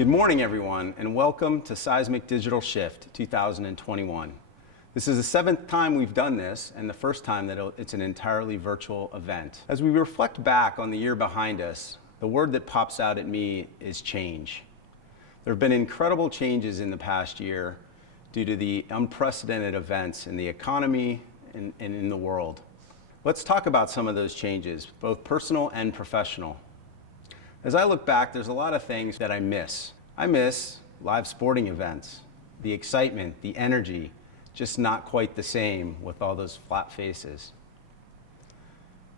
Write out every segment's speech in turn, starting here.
Good morning, everyone, and welcome to Seismic Digital Shift 2021. This is the 7th time we've done this, and the first time that it's an entirely virtual event. As we reflect back on the year behind us, the word that pops out at me is change. There have been incredible changes in the past year due to the unprecedented events in the economy and in the world. Let's talk about some of those changes, both personal and professional. As I look back, there's a lot of things that I miss. I miss live sporting events, the excitement, the energy, just not quite the same with all those flat faces.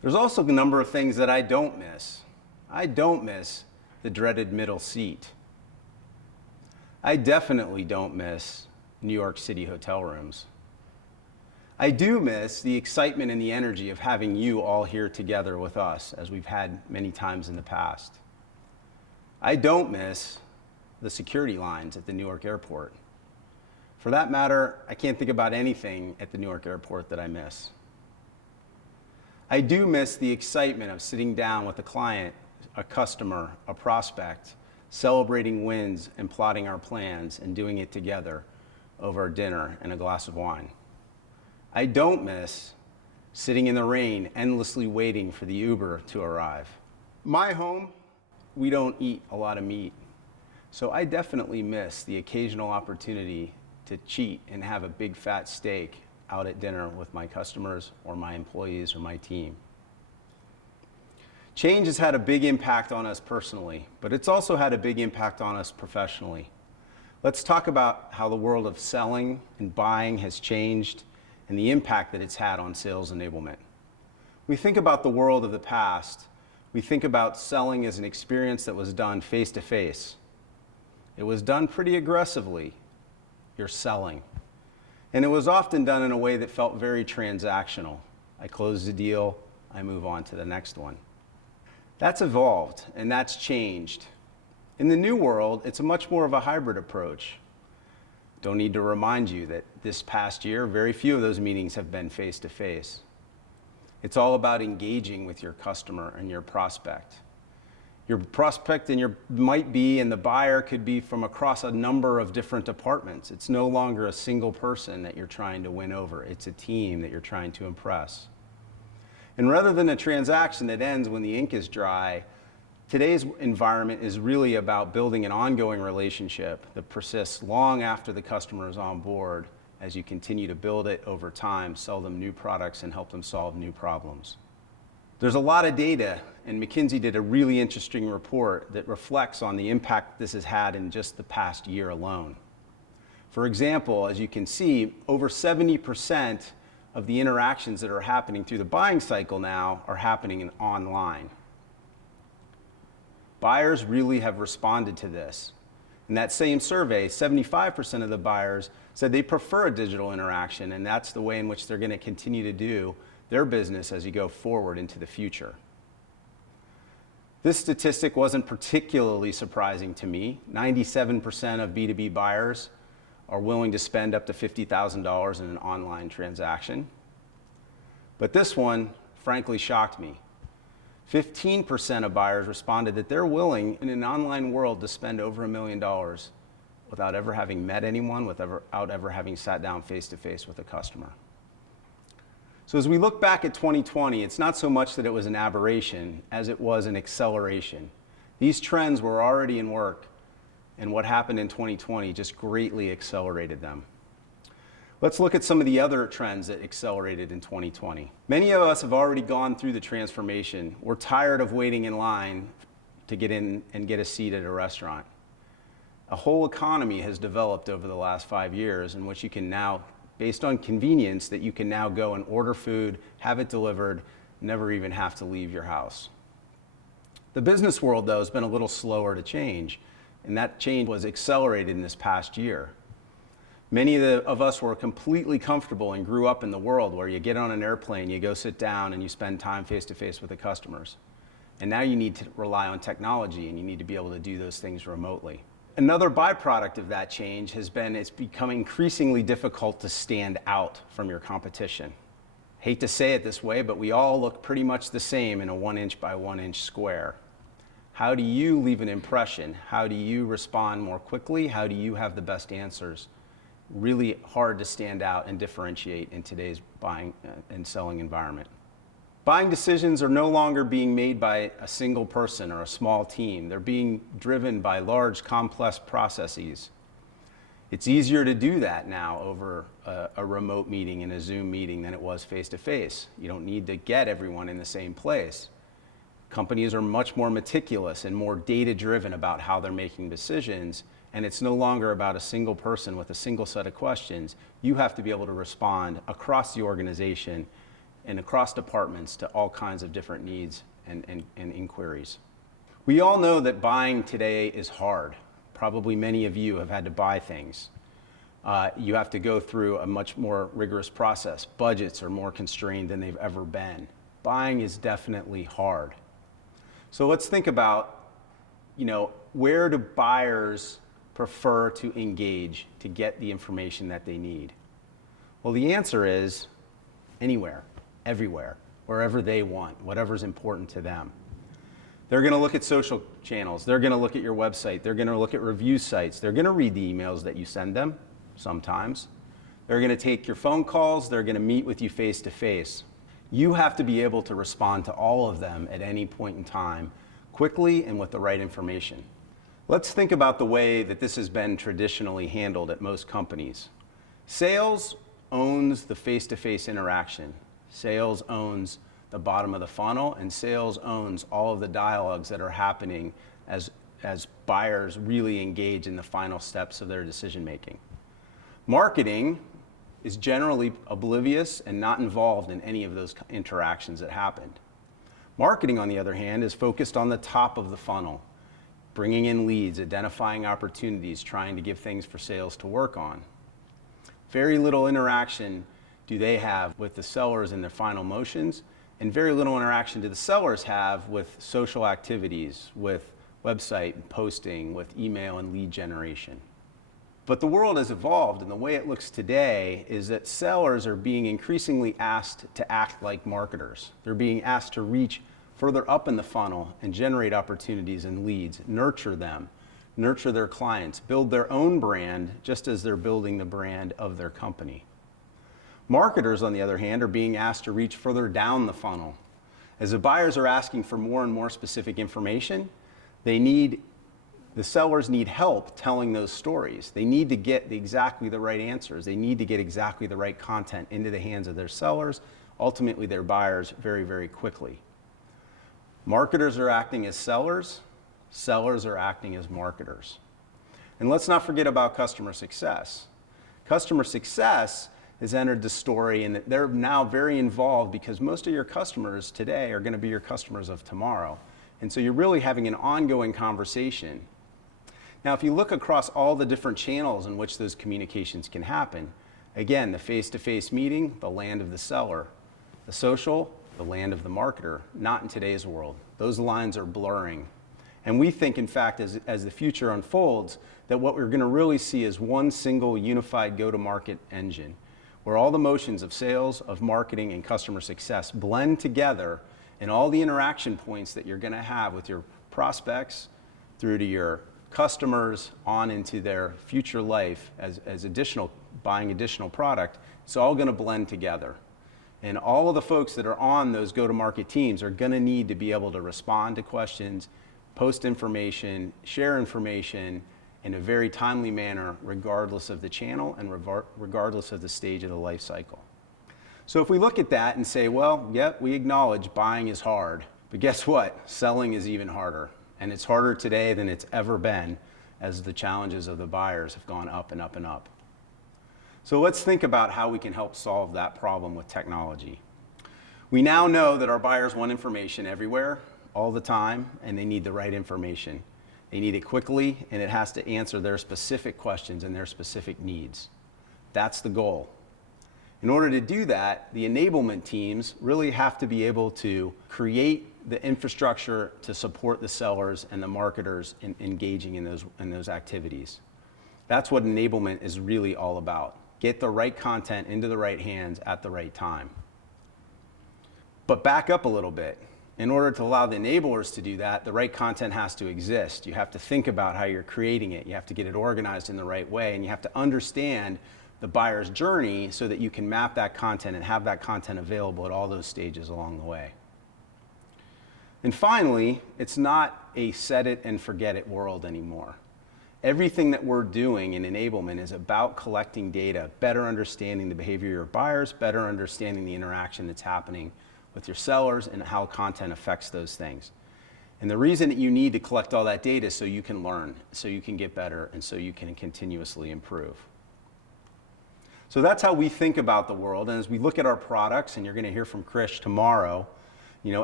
There's also a number of things that I don't miss. I don't miss the dreaded middle seat. I definitely don't miss New York City hotel rooms. I do miss the excitement and the energy of having you all here together with us, as we've had many times in the past. I don't miss the security lines at the Newark airport. For that matter, I can't think about anything at the Newark airport that I miss. I do miss the excitement of sitting down with a client, a customer, a prospect, celebrating wins and plotting our plans and doing it together over a dinner and a glass of wine. I don't miss sitting in the rain, endlessly waiting for the Uber to arrive. My home, we don't eat a lot of meat, so I definitely miss the occasional opportunity to cheat and have a big fat steak out at dinner with my customers or my employees or my team. Change has had a big impact on us personally, but it's also had a big impact on us professionally. Let's talk about how the world of selling and buying has changed and the impact that it's had on sales enablement. We think about the world of the past. We think about selling as an experience that was done face-to-face. It was done pretty aggressively. You're selling. And it was often done in a way that felt very transactional. I close the deal, I move on to the next one. That's evolved, and that's changed. In the new world, it's a much more of a hybrid approach. Don't need to remind you that this past year, very few of those meetings have been face-to-face. It's all about engaging with your customer and your prospect. Your prospect and the buyer could be from across a number of different departments. It's no longer a single person that you're trying to win over. It's a team that you're trying to impress. And rather than a transaction that ends when the ink is dry, today's environment is really about building an ongoing relationship that persists long after the customer is on board, as you continue to build it over time, sell them new products, and help them solve new problems. There's a lot of data, and McKinsey did a really interesting report that reflects on the impact this has had in just the past year alone. For example, as you can see, over 70% of the interactions that are happening through the buying cycle now are happening online. Buyers really have responded to this. In that same survey, 75% of the buyers said they prefer a digital interaction, and that's the way in which they're going to continue to do their business as you go forward into the future. This statistic wasn't particularly surprising to me. 97% of B2B buyers are willing to spend up to $50,000 in an online transaction. But this one, frankly, shocked me. 15% of buyers responded that they're willing in an online world to spend over $1 million without ever having met anyone, without ever having sat down face-to-face with a customer. So as we look back at 2020, it's not so much that it was an aberration as it was an acceleration. These trends were already in work, and what happened in 2020 just greatly accelerated them. Let's look at some of the other trends that accelerated in 2020. Many of us have already gone through the transformation. We're tired of waiting in line to get in and get a seat at a restaurant. A whole economy has developed over the last 5 years in which you can now, based on convenience, that you can now go and order food, have it delivered, never even have to leave your house. The business world, though, has been a little slower to change, and that change was accelerated in this past year. Many of us were completely comfortable and grew up in the world where you get on an airplane, you go sit down, and you spend time face-to-face with the customers. And now you need to rely on technology, and you need to be able to do those things remotely. Another byproduct of that change has been it's become increasingly difficult to stand out from your competition. Hate to say it this way, but we all look pretty much the same in a 1 inch by 1 inch square. How do you leave an impression? How do you respond more quickly? How do you have the best answers? Really hard to stand out and differentiate in today's buying and selling environment. Buying decisions are no longer being made by a single person or a small team. They're being driven by large, complex processes. It's easier to do that now over a remote meeting and a Zoom meeting than it was face-to-face. You don't need to get everyone in the same place. Companies are much more meticulous and more data-driven about how they're making decisions, and it's no longer about a single person with a single set of questions. You have to be able to respond across the organization and across departments to all kinds of different needs and inquiries. We all know that buying today is hard. Probably many of you have had to buy things. You have to go through a much more rigorous process. Budgets are more constrained than they've ever been. Buying is definitely hard. So let's think about, where do buyers prefer to engage to get the information that they need? Well, the answer is anywhere, everywhere, wherever they want, whatever's important to them. They're going to look at social channels. They're going to look at your website. They're going to look at review sites. They're going to read the emails that you send them sometimes. They're going to take your phone calls. They're going to meet with you face to face. You have to be able to respond to all of them at any point in time, quickly and with the right information. Let's think about the way that this has been traditionally handled at most companies. Sales owns the face-to-face interaction. Sales owns the bottom of the funnel, and sales owns all of the dialogues that are happening as buyers really engage in the final steps of their decision making. Marketing is generally oblivious and not involved in any of those interactions that happened. Marketing, on the other hand, is focused on the top of the funnel, bringing in leads, identifying opportunities, trying to give things for sales to work on. Very little interaction do they have with the sellers in their final motions, and very little interaction do the sellers have with social activities, with website posting, with email and lead generation. But the world has evolved, and the way it looks today is that sellers are being increasingly asked to act like marketers. They're being asked to reach further up in the funnel and generate opportunities and leads, nurture them, nurture their clients, build their own brand just as they're building the brand of their company. Marketers, on the other hand, are being asked to reach further down the funnel. As the buyers are asking for more and more specific information, the sellers need help telling those stories. They need to get exactly the right answers. They need to get exactly the right content into the hands of their sellers, ultimately their buyers, very, very quickly. Marketers are acting as sellers. Sellers are acting as marketers. And let's not forget about customer success. Customer success has entered the story, and they're now very involved because most of your customers today are going to be your customers of tomorrow. And so you're really having an ongoing conversation. Now, if you look across all the different channels in which those communications can happen, again, the face-to-face meeting, the land of the seller. The social, the land of the marketer. Not in today's world. Those lines are blurring. And we think, in fact, as the future unfolds, that what we're going to really see is one single unified go-to-market engine, where all the motions of sales, of marketing, and customer success blend together, and all the interaction points that you're going to have with your prospects through to your customers on into their future life as buying additional product, it's all going to blend together. And all of the folks that are on those go-to-market teams are going to need to be able to respond to questions, post information, share information in a very timely manner, regardless of the channel and regardless of the stage of the life cycle. So if we look at that and say, well, yep, we acknowledge buying is hard, but guess what? Selling is even harder. And it's harder today than it's ever been as the challenges of the buyers have gone up and up and up. So let's think about how we can help solve that problem with technology. We now know that our buyers want information everywhere, all the time, and they need the right information. They need it quickly, and it has to answer their specific questions and their specific needs. That's the goal. In order to do that, the enablement teams really have to be able to create the infrastructure to support the sellers and the marketers in engaging in those activities. That's what enablement is really all about. Get the right content into the right hands at the right time. But back up a little bit In order to allow the enablers to do that, the right content has to exist. You have to think about how you're creating it. You have to get it organized in the right way, and you have to understand the buyer's journey so that you can map that content and have that content available at all those stages along the way. And finally, it's not a set it and forget it world anymore. Everything that we're doing in enablement is about collecting data, better understanding the behavior of your buyers, better understanding the interaction that's happening with your sellers and how content affects those things. And the reason that you need to collect all that data is so you can learn, so you can get better, and so you can continuously improve. So that's how we think about the world. And as we look at our products, and you're going to hear from Krish tomorrow,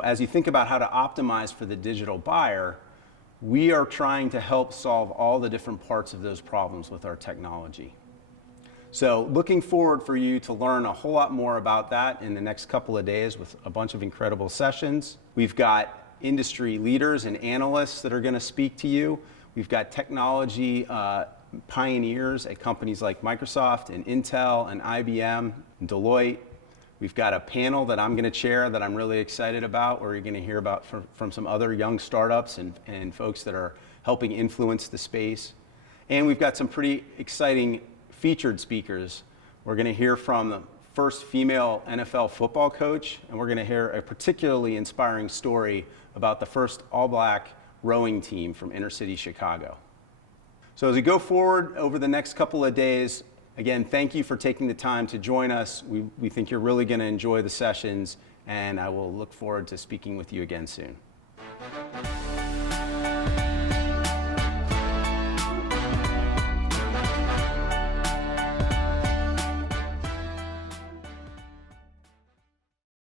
as you think about how to optimize for the digital buyer, we are trying to help solve all the different parts of those problems with our technology. So looking forward for you to learn a whole lot more about that in the next couple of days with a bunch of incredible sessions. We've got industry leaders and analysts that are going to speak to you. We've got technology pioneers at companies like Microsoft and Intel and IBM and Deloitte. We've got a panel that I'm going to chair that I'm really excited about, where you're going to hear about from some other young startups and folks that are helping influence the space. And we've got some pretty exciting featured speakers. We're going to hear from the first female NFL football coach, and we're going to hear a particularly inspiring story about the first all-black rowing team from inner city Chicago. So as we go forward over the next couple of days, again, thank you for taking the time to join us. We think you're really going to enjoy the sessions, and I will look forward to speaking with you again soon.